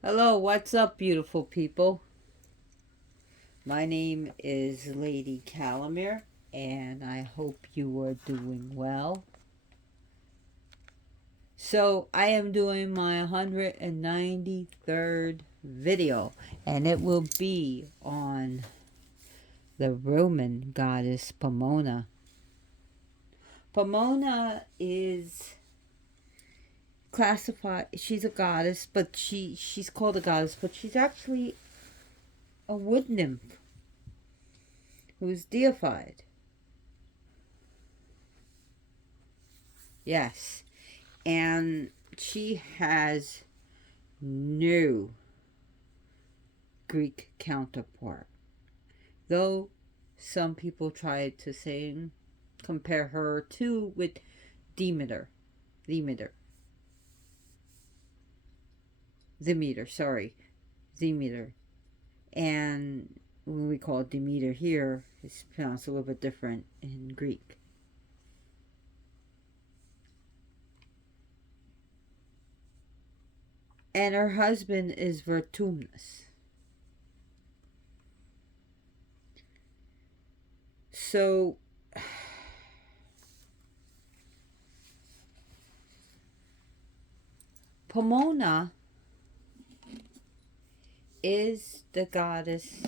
Hello, what's up, beautiful people? My name is Lady Calamere, and I hope you are doing well. So, I am doing my 193rd video, and it will be on the Roman goddess Pomona. Pomona is classified, she's a goddess, but she's called a goddess, but she's actually a wood nymph who's deified. Yes. And she has no Greek counterpart. Though some people try to say compare her to with Demeter. Demeter. Demeter, sorry. Demeter. And when we call it Demeter here, it's pronounced a little bit different in Greek. And her husband is Vertumnus. So Pomona is the goddess,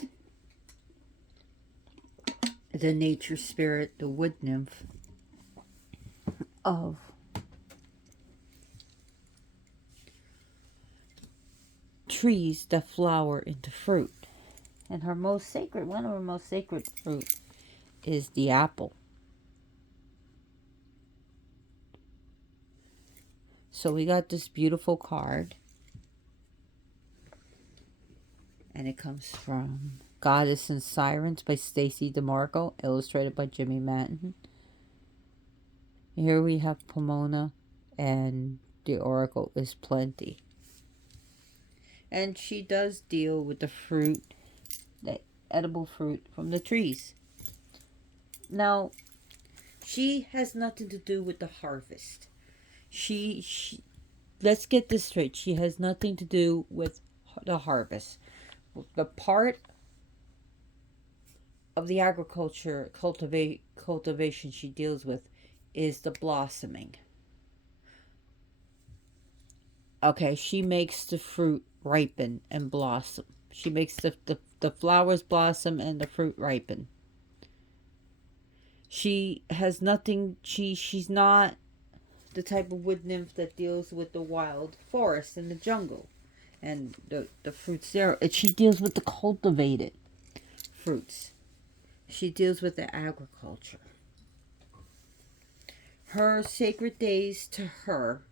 the nature spirit, the wood nymph of trees that flower into fruit. And her most sacred, one of her most sacred fruit is the apple. So we got this beautiful card, and it comes from Goddess and Sirens by Stacy DeMarco, illustrated by Jimmy Manton. Here we have Pomona, and the oracle is plenty. And she does deal with the fruit, the edible fruit from the trees. Now, she has nothing to do with the harvest. She let's get this straight. She has nothing to do with the harvest. The part of the agriculture cultivation she deals with is the blossoming. Okay, she makes the fruit ripen and blossom. She makes the flowers blossom and the fruit ripen. She has nothing, she's not the type of wood nymph that deals with the wild forest and the jungle and the fruits there. She deals with the cultivated fruits. She deals with the agriculture. Her sacred days to her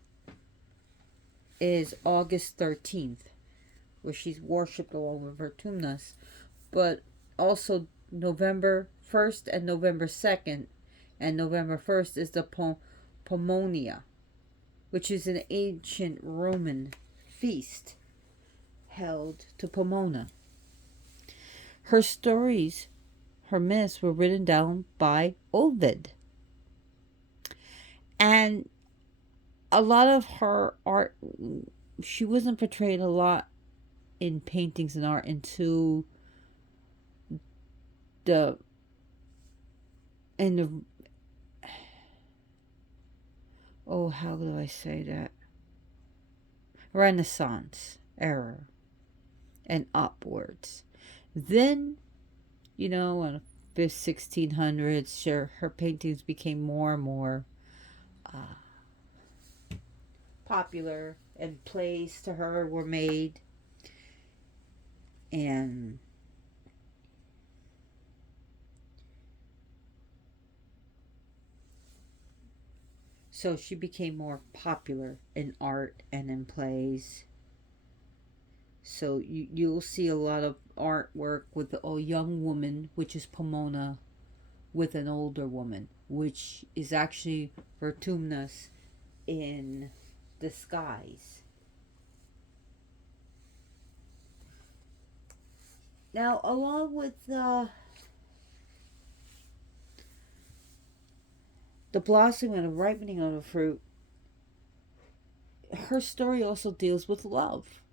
is August 13th, where she's worshipped along with Vertumnus, but also November 1st and November 2nd, and November 1st is the Pomonia, which is an ancient Roman feast held to Pomona. Her stories, her myths were written down by Ovid. And a lot of her art, she wasn't portrayed a lot in paintings and art until the in the how do I say that, Renaissance era and upwards. Then, in the 1600s, her paintings became more and more popular, and plays to her were made, and so she became more popular in art and in plays. So you'll see a lot of artwork with a young woman, which is Pomona, with an older woman, which is actually Vertumnus in disguise. Now, along with the blossoming and the ripening of the fruit, her story also deals with love.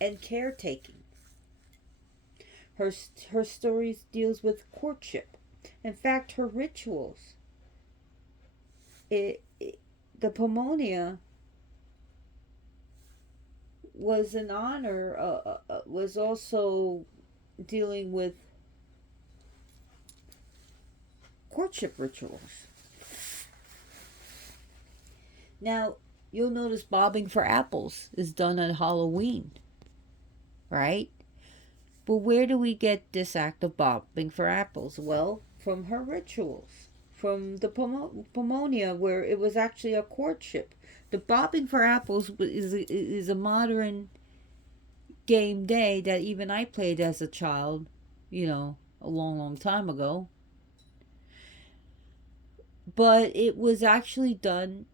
and caretaking. Her, her stories deals with courtship. In fact, her rituals, the Pomona was an honor, was also dealing with courtship rituals. Now, you'll notice bobbing for apples is done at Halloween, right? But where do we get this act of bobbing for apples? Well, from her rituals, from the Pomona, where it was actually a courtship. The bobbing for apples is a modern game day that even I played as a child, a long, long time ago. But it was actually done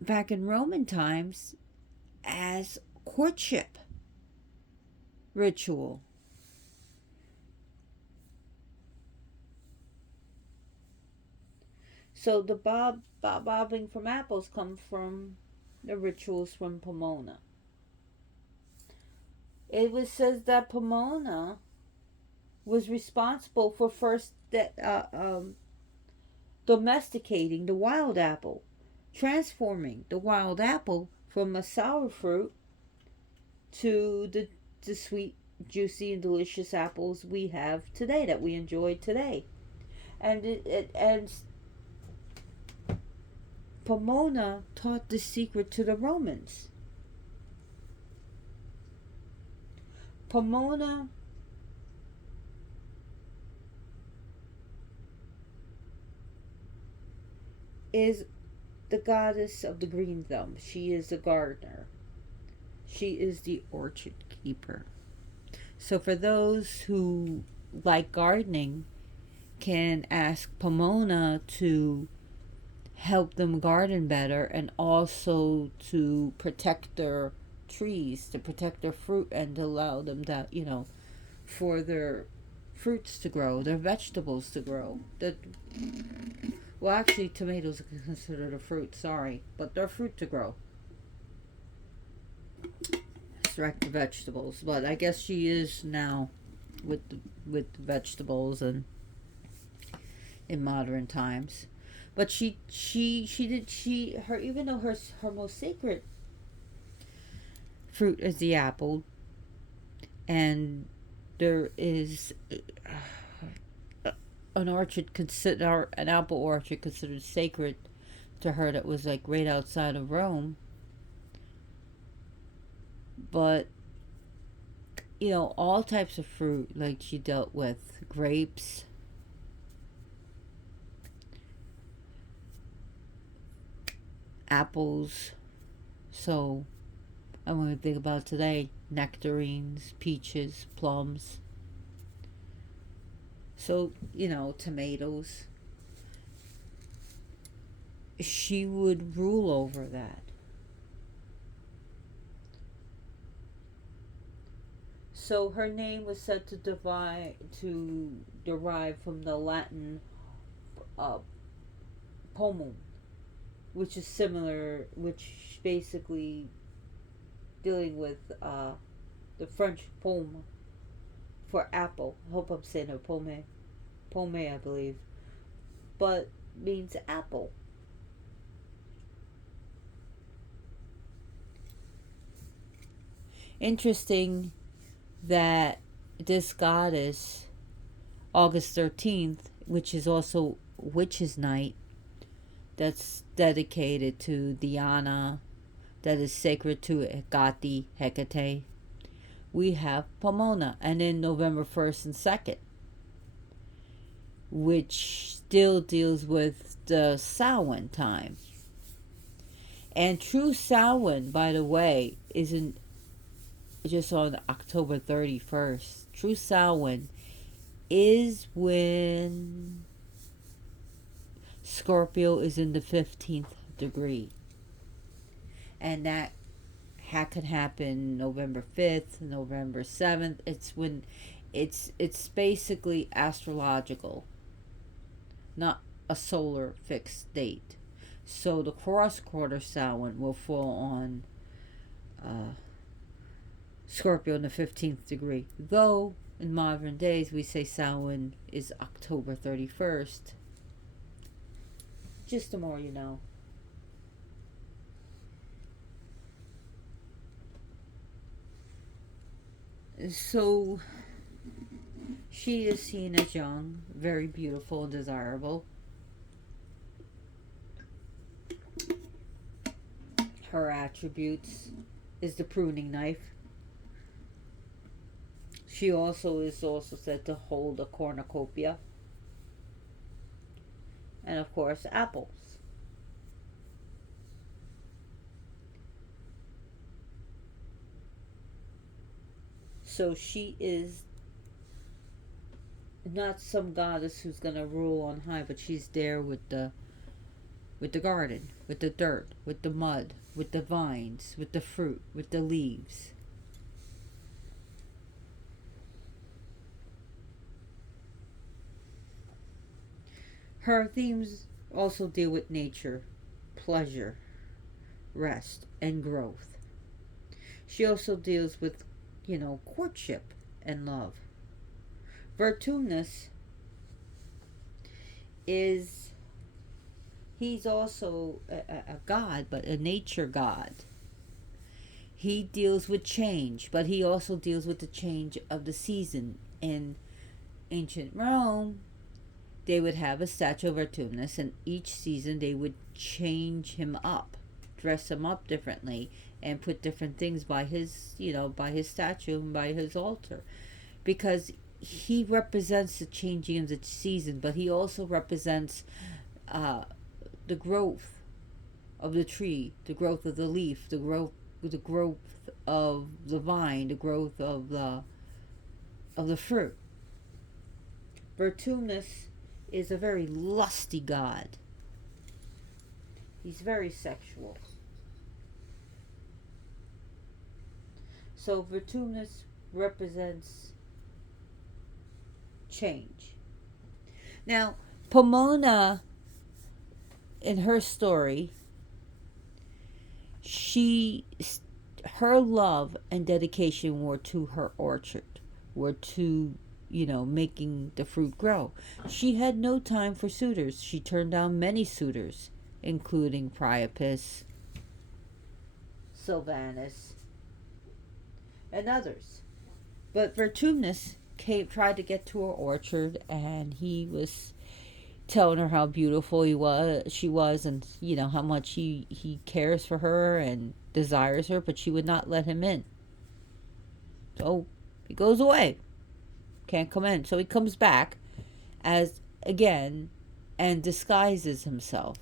back in Roman times as courtship ritual. So the bobbing from apples come from the rituals from Pomona. It was says that Pomona was responsible for first domesticating the wild apple, transforming the wild apple from a sour fruit to the sweet, juicy, and delicious apples we have today, that we enjoy today. And Pomona taught the secret to the Romans. Pomona is the goddess of the green thumb. She is the gardener. She is the orchard keeper. So for those who like gardening, can ask Pomona to help them garden better, and also to protect their trees, to protect their fruit, and to allow them to, for their fruits to grow, their vegetables to grow. Well, actually, tomatoes are considered a fruit, sorry, but they're fruit to grow. Direct the vegetables, but I guess she is now with the vegetables and in modern times. But she even though her most sacred fruit is the apple, and there is an apple orchard considered sacred to her, that was like right outside of Rome. But all types of fruit, like she dealt with grapes, apples. So I'm going to think about today: nectarines, peaches, plums. So, tomatoes. She would rule over that. So her name was said to derive from the Latin pomum, which is similar, which basically dealing with the French pomme for apple. I hope I'm saying it, pomme, I believe, but means apple. Interesting that this goddess, August 13th, which is also Witches' Night, that's dedicated to Diana, that is sacred to Hecate. We have Pomona, and then November 1st and 2nd, which still deals with the Samhain time. And true Samhain, by the way, isn't just on October 31st. True Samhain is when Scorpio is in the 15th degree. And that can happen November 5th, November 7th. It's when it's basically astrological, not a solar fixed date. So the cross quarter Samhain will fall on Scorpio in the 15th degree. Though in modern days we say Samhain is October 31st. Just the more you know. So she is seen as young, very beautiful and desirable. Her attributes is the pruning knife. She also is also said to hold a cornucopia. And of course, apples. So she is not some goddess who's gonna rule on high, but she's there with the garden, with the dirt, with the mud, with the vines, with the fruit, with the leaves. Her themes also deal with nature, pleasure, rest, and growth. She also deals with, courtship and love. Vertumnus is, he's also a god, but a nature god. He deals with change, but he also deals with the change of the season. In ancient Rome, they would have a statue of Vertumnus, and each season they would change him up, dress him up differently, and put different things by his, by his statue and by his altar, because he represents the changing of the season, but he also represents the growth of the tree, the growth of the leaf, the growth of the vine, the growth of the fruit. Vertumnus is a very lusty god. He's very sexual. So Vertumnus represents change. Now, Pomona, in her story, her love and dedication were to her orchard, were to, making the fruit grow. She had no time for suitors. She turned down many suitors, including Priapus, Sylvanus, and others. But Vertumnus tried to get to her orchard, and he was telling her how beautiful she was, and how much he cares for her and desires her, but she would not let him in. So he goes away, can't come in. So he comes back as again and disguises himself,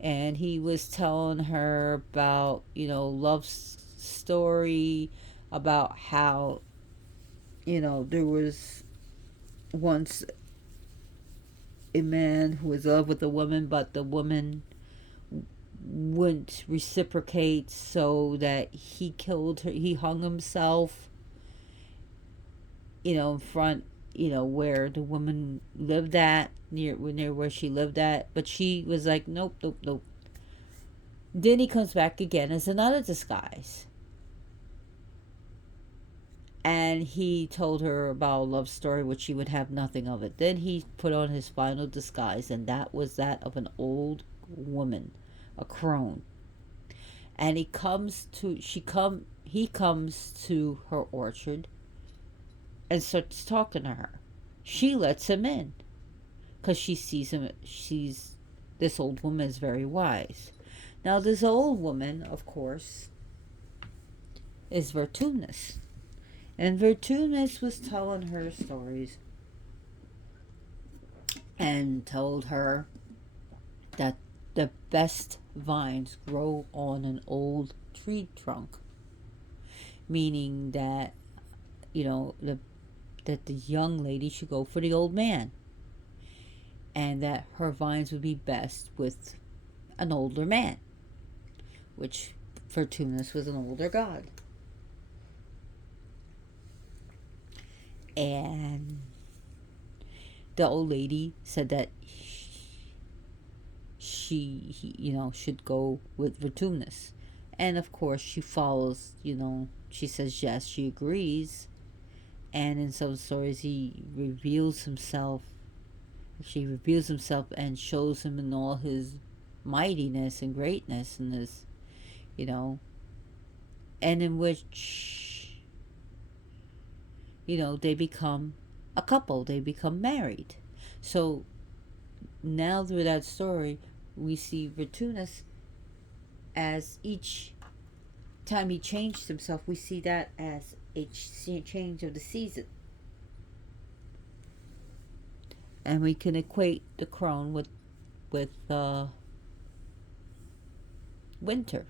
and he was telling her about love story, about how there was once a man who was in love with a woman, but the woman wouldn't reciprocate, so that he killed her. He hung himself, in front, where the woman lived at, near where she lived at. But she was like, nope, nope, nope. Then he comes back again as another disguise. And he told her about a love story, which she would have nothing of it. Then he put on his final disguise, and that was that of an old woman, a crone. And he comes to her orchard and starts talking to her. She lets him in because she sees this old woman is very wise. Now this old woman, of course, is Vertumnus. And Vertumnus was telling her stories and told her that the best vines grow on an old tree trunk, meaning that that the young lady should go for the old man, and that her vines would be best with an older man, which Vertumnus was an older god. And the old lady said that she should go with Vertumnus, And of course, she follows, she says yes, she agrees. And in some stories, she reveals himself and shows him in all his mightiness and greatness and this, you know, and in which, they become a couple, they become married. So now through that story, we see Vertunus as each time he changed himself, we see that as a change of the season. And we can equate the crone with winter.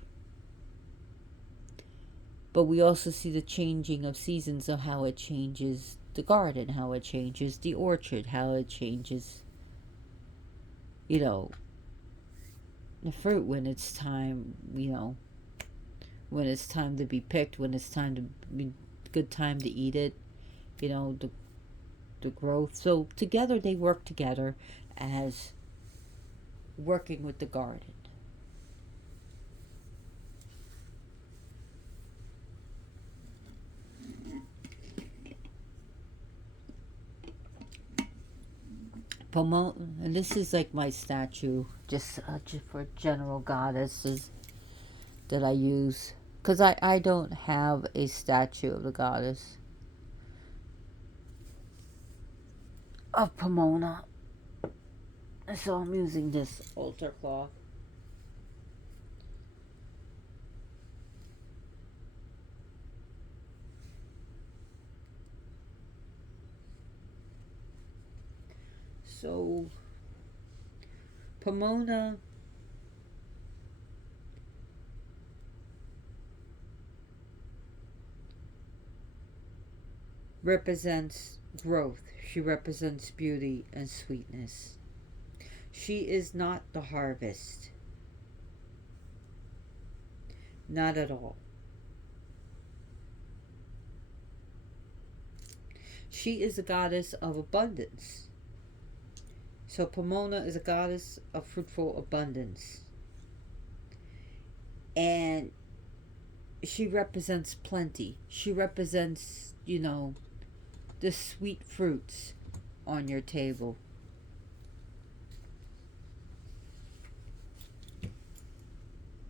But we also see the changing of seasons of how it changes the garden, how it changes the orchard, how it changes, you know, the fruit when it's time, when it's time to be picked, when it's time to be good time to eat it, the growth. So together they work together as working with the garden. Pomona, and this is like my statue, just for general goddesses that I use, because I don't have a statue of the goddess of Pomona, so I'm using this altar cloth. So Pomona represents growth. She represents beauty and sweetness. She is not the harvest. Not at all. She is a goddess of abundance. So Pomona is a goddess of fruitful abundance. And she represents plenty. She represents, the sweet fruits on your table.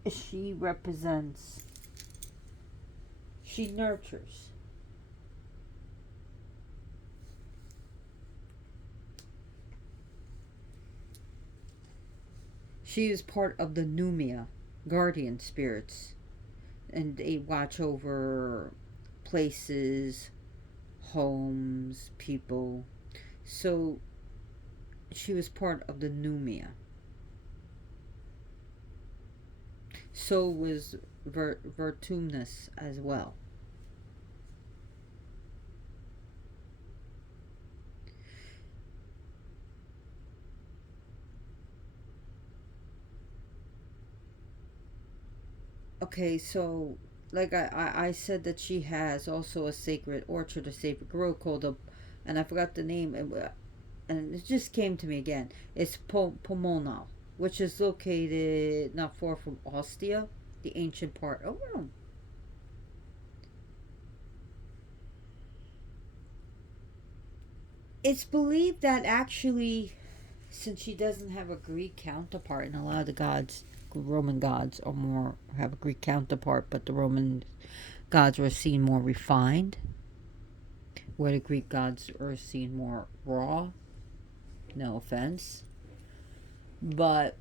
She nurtures. She is part of the Numia, guardian spirits, and they watch over places, homes, people. So she was part of the Numia. So was Vertumnus as well. Okay, so like I said that she has also a sacred orchard, a sacred grove called and I forgot the name, and it just came to me again. It's Pomona, which is located not far from Ostia, the ancient part of Rome. It's believed that actually, since she doesn't have a Greek counterpart, and a lot of the gods, Roman gods, are more have a Greek counterpart, but the Roman gods were seen more refined, where the Greek gods are seen more raw. No offense, but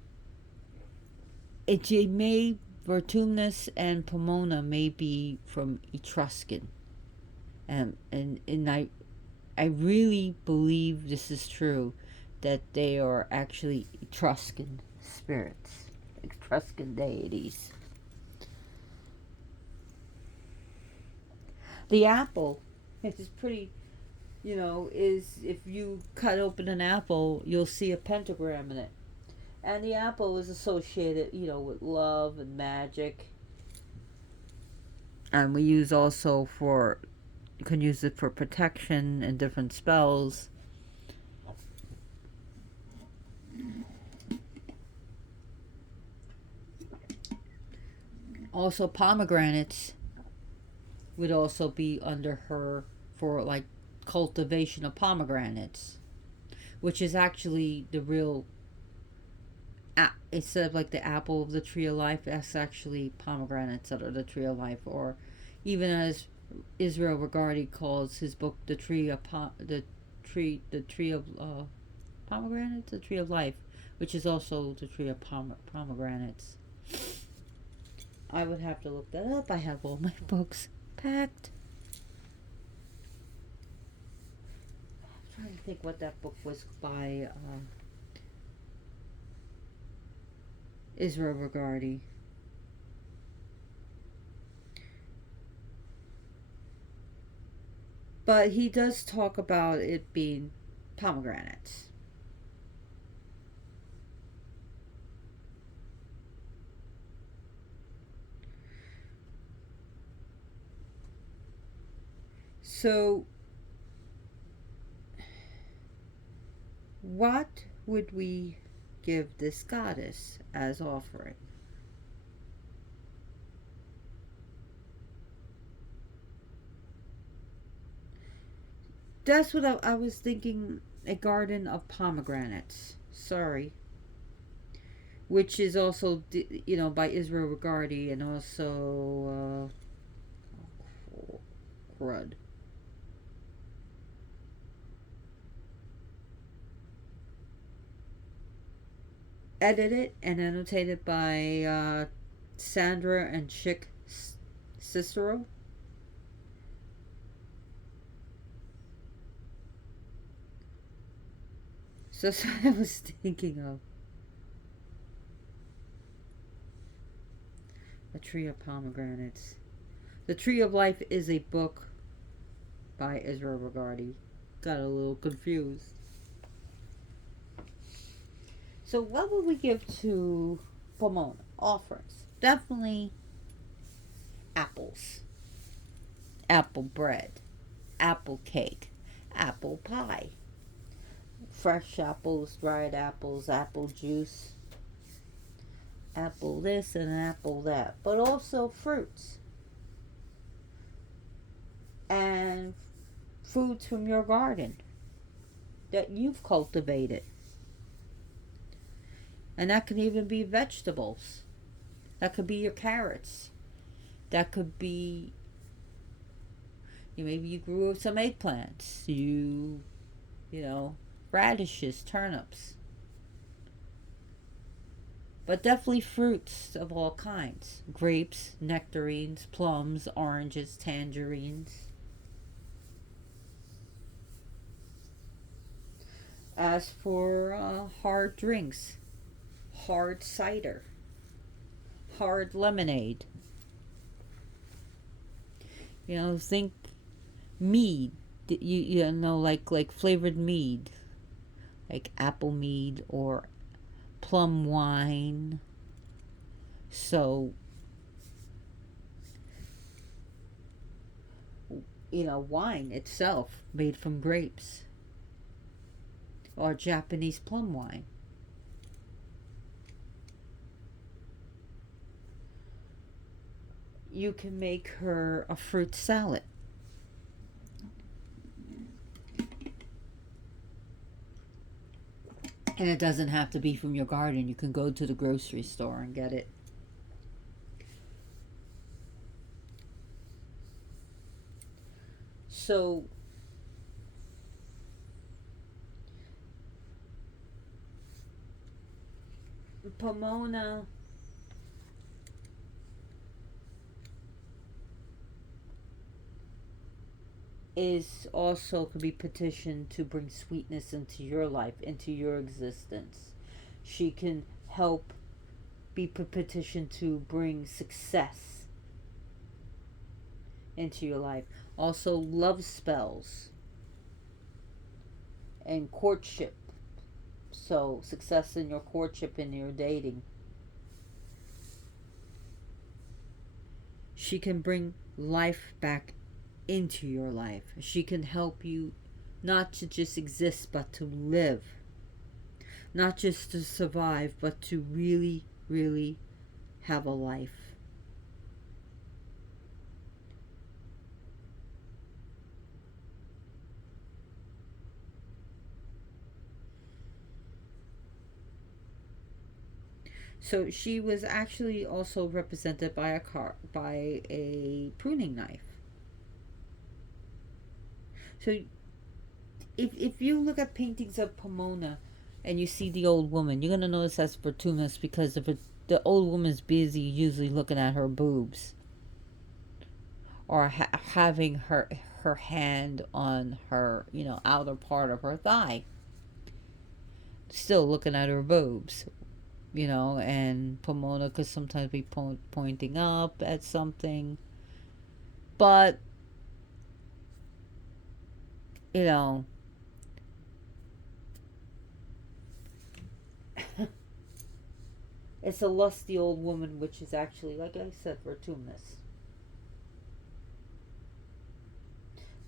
it may Vertumnus and Pomona may be from Etruscan, and I really believe this is true, that they are actually Etruscan spirits, Etruscan deities. The apple is pretty, is if you cut open an apple, you'll see a pentagram in it. And the apple is associated, with love and magic. And we use also for, you can use it for protection and different spells. Also, pomegranates would also be under her for like cultivation of pomegranates, which is actually the real. Instead of like the apple of the tree of life, that's actually pomegranates that are the tree of life, or even as Israel Regardie calls his book, the tree of pomegranates, the tree of life, which is also the tree of pomegranates. I would have to look that up. I have all my books packed. I'm trying to think what that book was by Israel Regardie. But he does talk about it being pomegranates. So, what would we give this goddess as offering? That's what I was thinking. A garden of pomegranates. Sorry. Which is also, by Israel Regardie, and also crud. Edited and annotated by Sandra and Chick Cicero. So that's what I was thinking of. A Tree of Pomegranates. The Tree of Life is a book by Israel Regardie. Got a little confused. So what would we give to Pomona? Offerings. Definitely apples. Apple bread. Apple cake. Apple pie. Fresh apples, dried apples, apple juice. Apple this and apple that. But also fruits. And foods from your garden that you've cultivated. And that can even be vegetables. That could be your carrots. That could be, maybe you grew some eggplants. You know, radishes, turnips. But definitely fruits of all kinds. Grapes, nectarines, plums, oranges, tangerines. As for hard drinks, hard cider, hard lemonade. Think mead. Like flavored mead, like apple mead or plum wine. So, wine itself made from grapes, or Japanese plum wine. You can make her a fruit salad. And it doesn't have to be from your garden. You can go to the grocery store and get it. So, Pomona is also could be petitioned to bring sweetness into your life, into your existence. She can help be petitioned to bring success into your life. Also, love spells and courtship. So, success in your courtship and your dating. She can bring life back into your life. She can help you not to just exist, but to live. Not just to survive, but to really, really have a life. So she was actually also represented by a pruning knife. So if you look at paintings of Pomona and you see the old woman, you're gonna notice that's Vertumnus because the old woman's busy usually looking at her boobs or having her hand on her outer part of her thigh, still looking at her boobs. And Pomona could sometimes be pointing up at something, but you know it's a lusty old woman, which is actually, like I said, Vertumnus.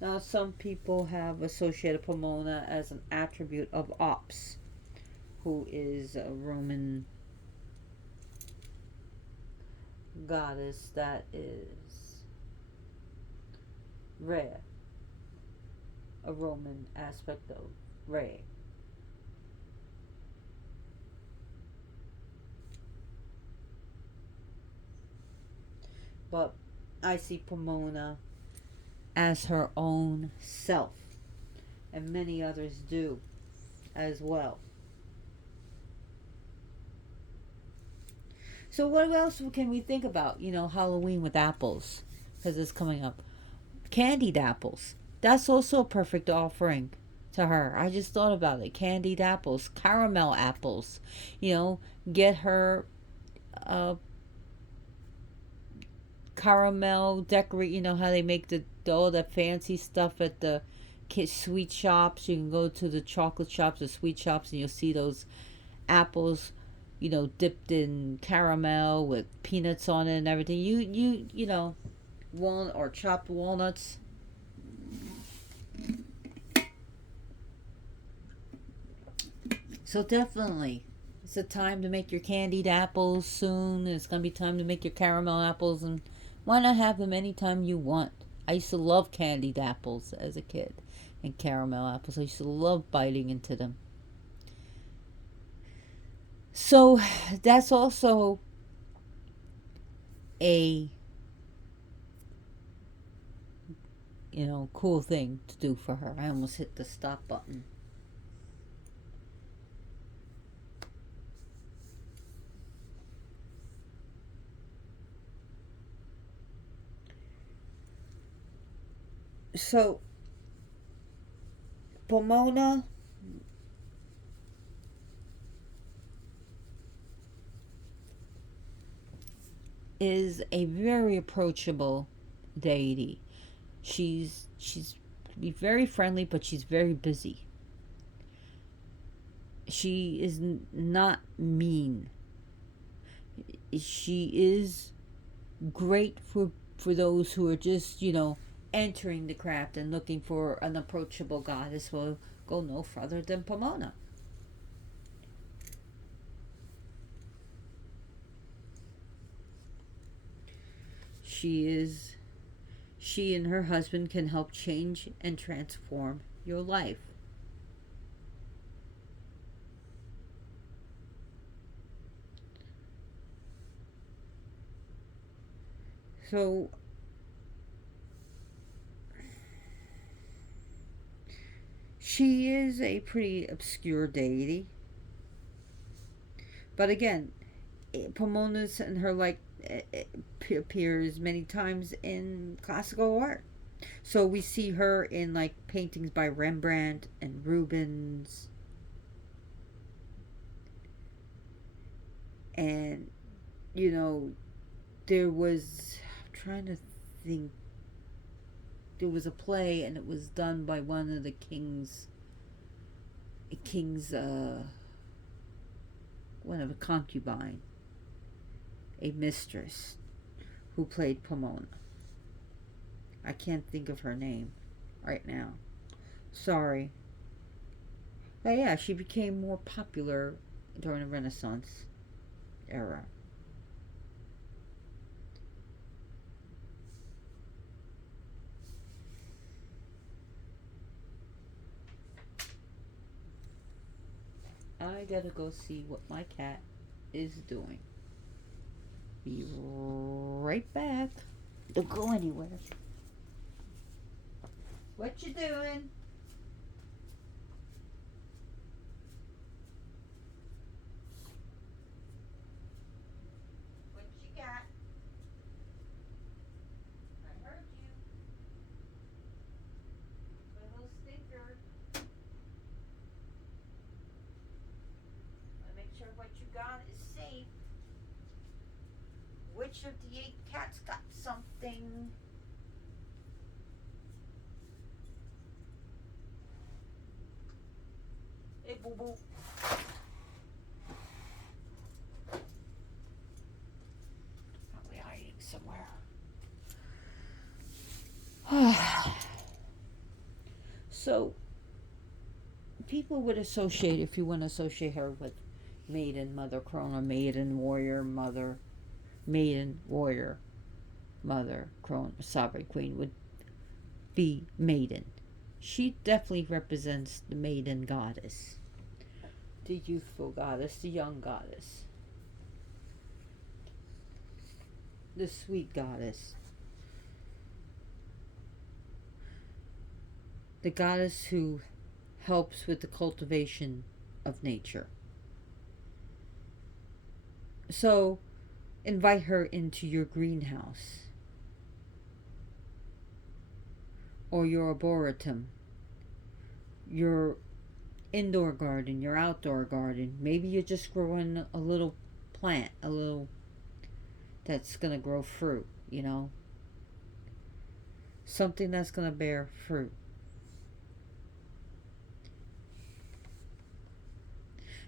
Now, some people have associated Pomona as an attribute of Ops, who is a Roman goddess that is Rhea, a Roman aspect of Rhea. But I see Pomona as her own self, and many others do as well. So what else can we think about? Halloween with apples, because it's coming up. Candied apples. That's also a perfect offering to her. I just thought about it. Candied apples, caramel apples. You know, get her uh, caramel decorate. You know how they make all the fancy stuff at the sweet shops. You can go to the chocolate shops, the sweet shops, and you'll see those apples, dipped in caramel with peanuts on it and everything. Walnut or chopped walnuts. So definitely, it's a time to make your candied apples soon. It's gonna be time to make your caramel apples, and why not have them anytime you want? I used to love candied apples as a kid, and caramel apples. I used to love biting into them. So that's also a cool thing to do for her. I almost hit the stop button. So Pomona is a very approachable deity. She's very friendly, but she's very busy. She is not mean. She is great for those who are just entering the craft and looking for an approachable goddess. Will go no further than Pomona. She and her husband can help change and transform your life. So she is a pretty obscure deity. But again, Pomona's and her appears many times in classical art. So we see her in paintings by Rembrandt and Rubens, and there was, I'm trying to think, there was a play and it was done by one of the king's one of a concubine, a mistress, who played Pomona. I can't think of her name right now. Sorry. But yeah, she became more popular during the Renaissance era. I gotta go see what my cat is doing. Be right back. Don't go anywhere. What you doing? What you got? I heard you. A little stinker. I make sure what you got is safe. Which of the 8 cats got something? Hey, boo boo. Probably hiding somewhere. So, people would associate, if you want to associate her with maiden, mother, crone, maiden, warrior, mother, maiden, warrior, mother, crone, sovereign queen, would be maiden. She definitely represents the maiden goddess, the youthful goddess, the young goddess, the sweet goddess, the goddess who helps with the cultivation of nature. So, invite her into your greenhouse or your arboretum, your indoor garden, your outdoor garden. Maybe you're just growing a little plant, a little that's going to grow fruit, you know, something that's going to bear fruit.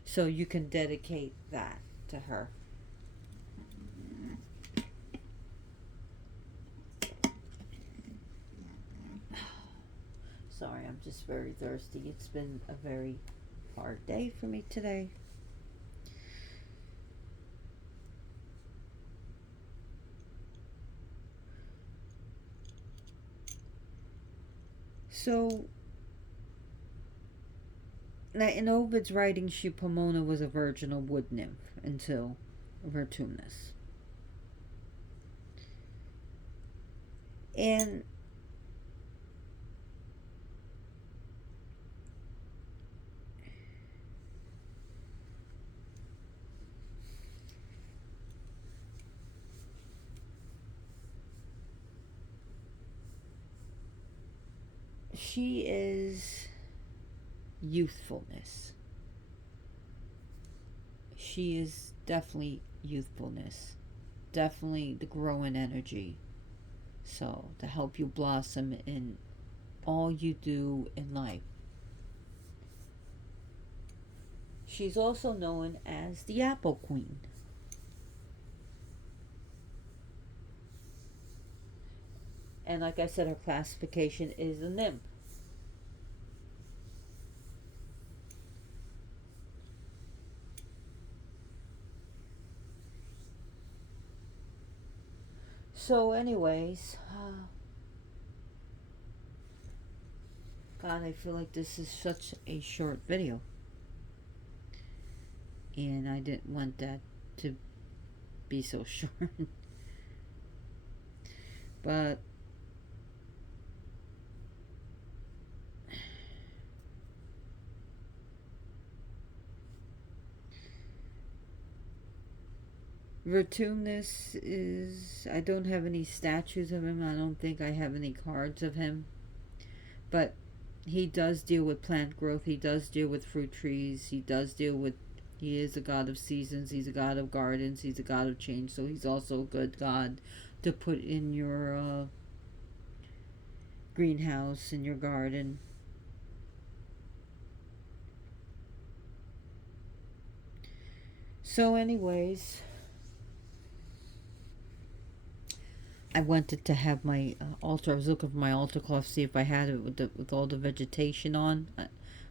So you can dedicate that to her. Sorry, I'm just very thirsty. It's been a very hard day for me today. So, now in Ovid's writing, Pomona was a virginal wood nymph until Vertumnus. And she is youthfulness. She is definitely youthfulness. Definitely the growing energy. So, to help you blossom in all you do in life. She's also known as the Apple Queen. And like I said, her classification is a nymph. So, anyways, God, I feel like this is such a short video. And I didn't want that to be so short. But Vertumnus is, I don't have any statues of him. I don't think I have any cards of him. But he does deal with plant growth. He does deal with fruit trees. He is a god of seasons. He's a god of gardens. He's a god of change. So he's also a good god to put in your greenhouse, in your garden. So anyways, I wanted to have my altar. I was looking for my altar cloth, see if I had it with all the vegetation on.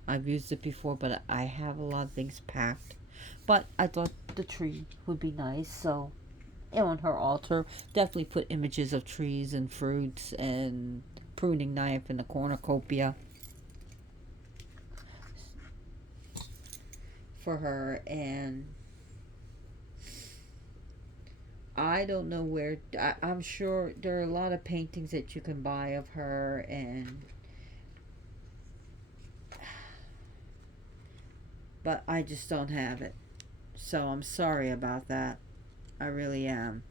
I've used it before, but I have a lot of things packed. But I thought the tree would be nice, so on her altar, definitely put images of trees and fruits and pruning knife and a cornucopia for her. And I don't know where. I'm sure there are a lot of paintings that you can buy of her, and but I just don't have it. So I'm sorry about that. I really am.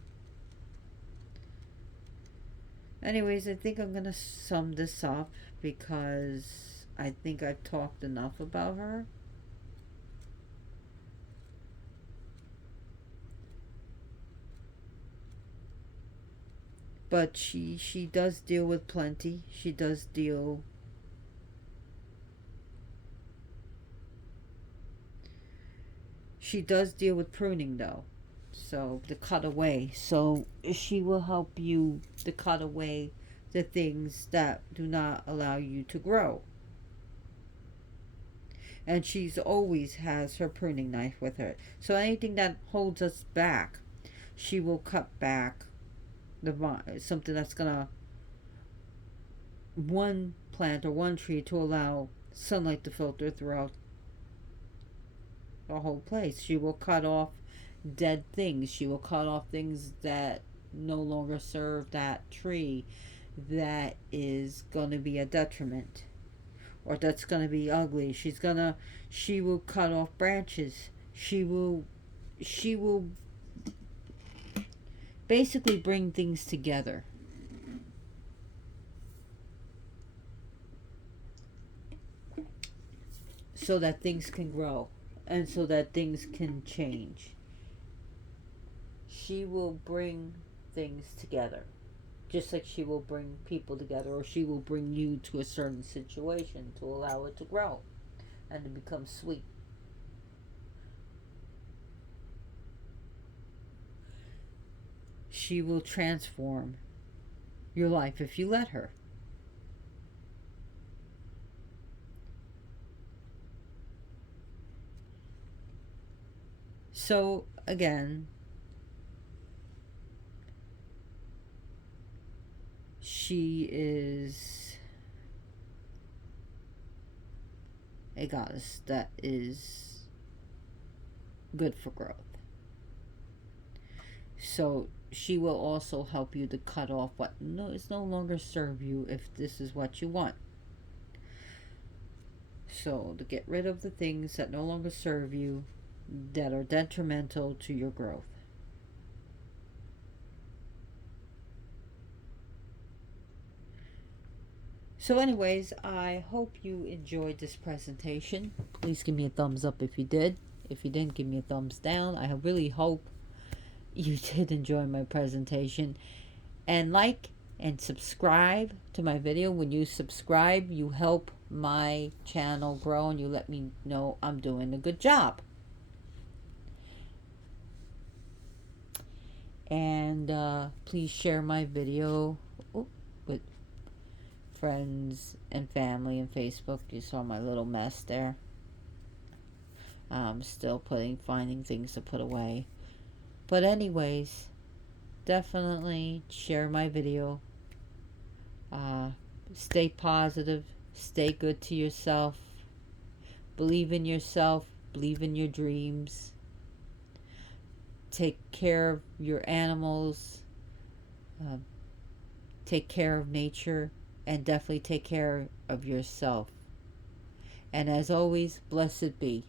Anyways, I think I'm gonna sum this up because I think I've talked enough about her. But she does deal with plenty. She does deal with pruning though. So to cut away. So she will help you to cut away the things that do not allow you to grow. And she's always has her pruning knife with her. So anything that holds us back, she will cut back something that's gonna one plant or one tree to allow sunlight to filter throughout the whole place. She will cut off dead things. She will cut off things that no longer serve that tree, that is going to be a detriment, or that's going to be ugly. She will cut off branches. She will basically bring things together so that things can grow and so that things can change. She will bring things together, just like she will bring people together, or she will bring you to a certain situation to allow it to grow and to become sweet. She will transform your life if you let her. So, again, she is a goddess that is good for growth. So she will also help you to cut off what is no longer serve you if this is what you want. So to get rid of the things that no longer serve you, that are detrimental to your growth. So anyways, I hope you enjoyed this presentation. Please give me a thumbs up if you did. If you didn't, give me a thumbs down. I really hope you did enjoy my presentation. And like and subscribe to my video. When you subscribe, you help my channel grow and you let me know I'm doing a good job. And please share my video with friends and family and Facebook. You saw my little mess there. I'm still finding things to put away. But anyways, definitely share my video. Stay positive. Stay good to yourself. Believe in yourself. Believe in your dreams. Take care of your animals. Take care of nature. And definitely take care of yourself. And as always, blessed be.